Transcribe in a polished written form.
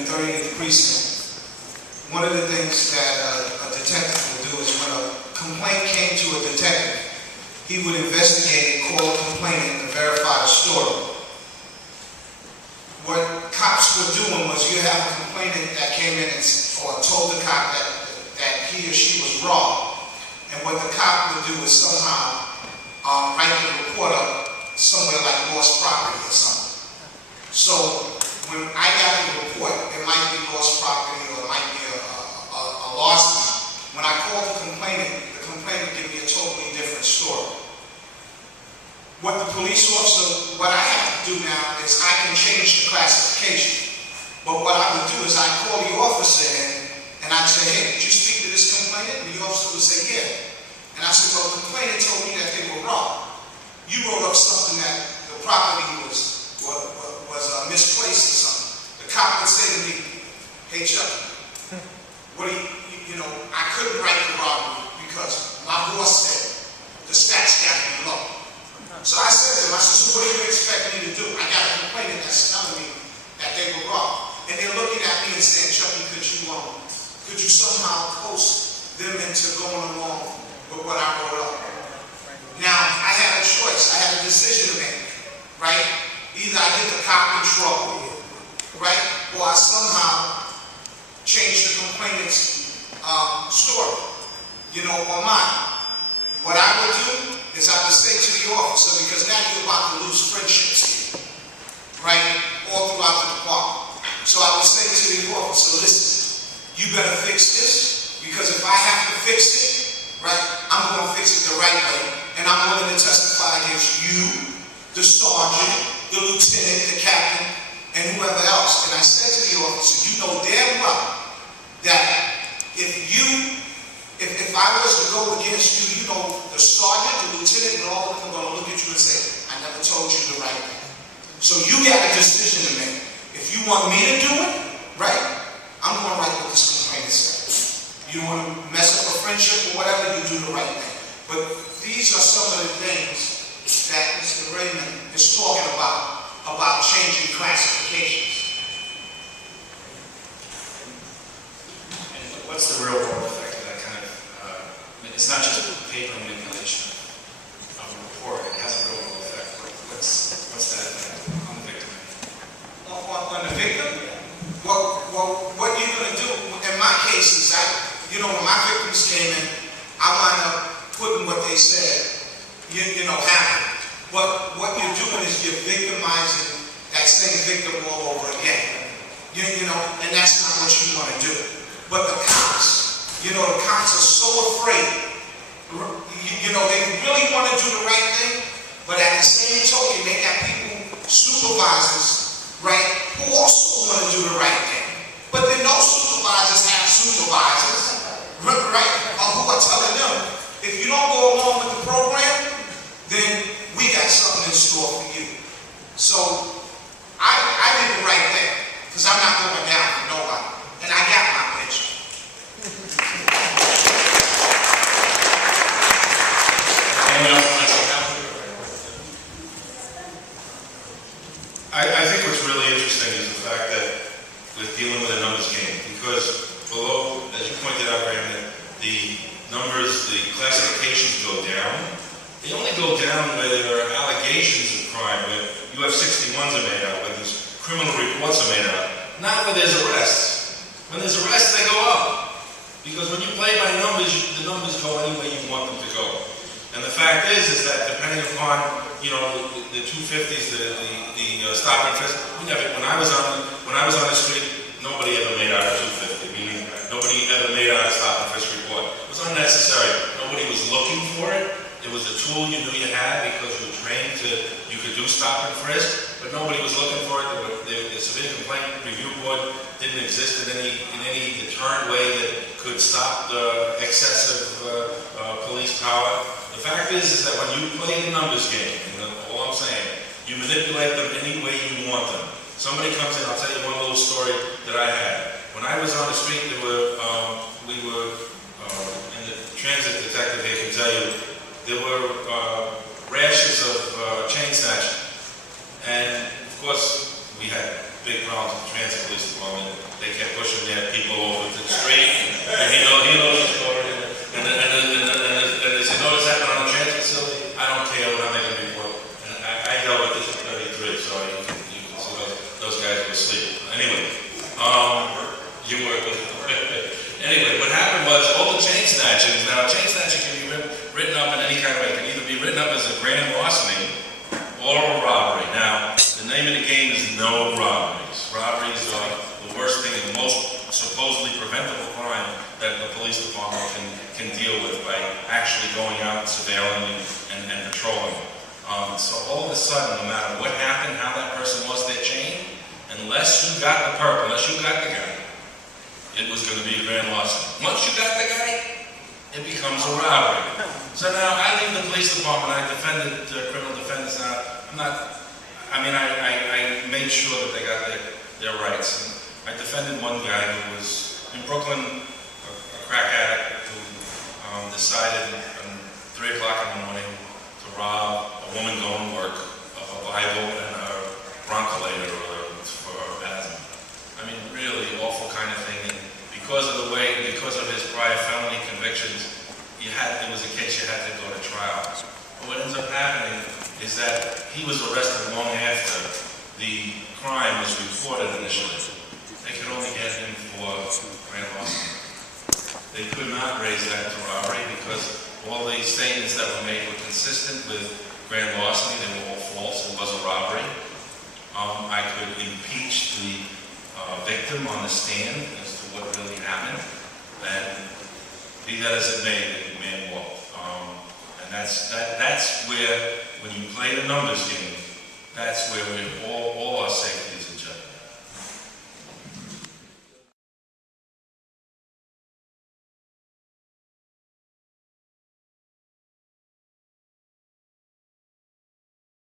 been 30 in the precinct. One of the things that a detective will do is when a complaint came to a detective, he would investigate and call a complainant to verify the story. What cops were doing was you have a complainant that came in or told the cop that he or she was wrong. And what the cop would do is somehow write the report up somewhere like lost property or something. So when I got the report, it might be lost property or it might be a lost one. When I called the complainant gave me a totally different story. What the police officer, what I have to do now is I can change the classification. But what I would do is I'd call the officer in and I'd say, hey, did you speak to this complainant? And the officer would say, yeah. And I said, well, the complainant told me that they were wrong. You wrote up something that the property was misplaced or something. The cop would say to me, hey, Chuck, what do you know, I couldn't write the robbery because my boss said the stats got to be low. So I said to him, I said, so what do you expect me to do? I got a complainant that's telling me that they were wrong. And they're looking at me and saying, Chucky, could you somehow coast them into going along with what I wrote up? Now, I had a choice. I had a decision to make, right? Either I get the cop in trouble, right? Or I somehow change the complainant's story, you know, or mine. What I would do is I would say to the officer, because now you're about to lose friendships here, right? All throughout the department. So I would say to the officer, listen, you better fix this, because if I have to fix it, right, I'm going to fix it the right way, and I'm willing to testify against you, the sergeant, the lieutenant, the captain, and whoever else. And I said to the officer, you know damn well that if I was to go against you, you know the sergeant, the lieutenant, and all of them are going to look at you and say, I never told you the right thing. So you got a decision to make. If you want me to do it, right, I'm going to write what this complaint says. You want to mess up a friendship or whatever, you do the right thing. But these are some of the things that Mr. Raymond is talking about changing classifications. And what's the real world effect of that kind of, it's not just paper manipulation of a report, it has a real world effect. What's that effect on the victim? On the victim? Well, what you're going to do, in my case, is when my victims came in, I wound up putting what they said, happened. But what you're doing is you're victimizing that same victim all over again. And that's not what you want to do. But the cops, the cops are so afraid. They really want to do the right thing, but at the same token, they got people, supervisors, right, who also want to do the right thing. But then those supervisors have supervisors, right, who are telling them, if you don't go along with the program, then we got something in store for you. So I did the right thing, because I'm not going down for nobody. And I got my pension. Anyone else want to say that? I think what's really interesting is the fact that we're dealing with a numbers game, because below, as you pointed out, Graham, that the numbers, the classifications go down. They only go down where there are allegations of crime, where UF-61s are made out, where there's criminal reports are made out, not where there's arrests. When there's arrests, they go up. Because when you play by numbers, the numbers go any way you want them to go. And the fact is that depending upon, the 250s, the stop and frisk, when I was on the street, nobody ever made out a 250, meaning nobody ever made out a stop and frisk report. It was unnecessary. Nobody was looking for it. It was a tool you knew you had because you were trained you could do stop and frisk, but nobody was looking for it. The Civilian Complaint Review Board didn't exist in any deterrent way that could stop the excessive police power. The fact is that when you play the numbers game, all I'm saying, you manipulate them any way you want them. Somebody comes in, I'll tell you one little story that I had. When I was on the street, we were in the transit detective here can tell you, there were rashes of chain snatching. And of course, we had big problems with the transit police department. They kept pushing their people over to the street, and he knows the story, and they said, no, it's happening on the transit facility. I don't care what I'm making a report. And I dealt with this at 33, so you can see those guys were asleep. Anyway, you were. Anyway, what happened was all the chain snatchings. Now, chain snatching can be written up in any kind of way. It can either be written up as a grand larceny or a robbery. Now, the name of the game is no robberies. Robberies are the worst thing and the most supposedly preventable crime that the police department can deal with by actually going out and surveilling and patrolling. So all of a sudden, no matter what happened, how that person lost their chain, unless you got the perp, unless you got the guy, it was going to be a grand larceny. Once you got the guy, it becomes a robbery. So now I leave the police department. I defended criminal defendants. Now I made sure that they got their rights. And I defended one guy who was in Brooklyn, a crack addict who decided at 3 o'clock in the morning to rob a woman going to work of a Bible and a broncholator for asthma. I mean, really awful kind of thing. And because of his prior felony convictions, there was a case you had to go to trial. But what ends up happening is that he was arrested long after the crime was reported initially. They could only get him for grand larceny. They could not raise that to robbery because all the statements that were made were consistent with grand larceny. They were all false. It was a robbery. I could impeach the victim on the stand as to what really happened, and be that as it may, the man walked. And that's where, when you play the numbers game, that's where all our safety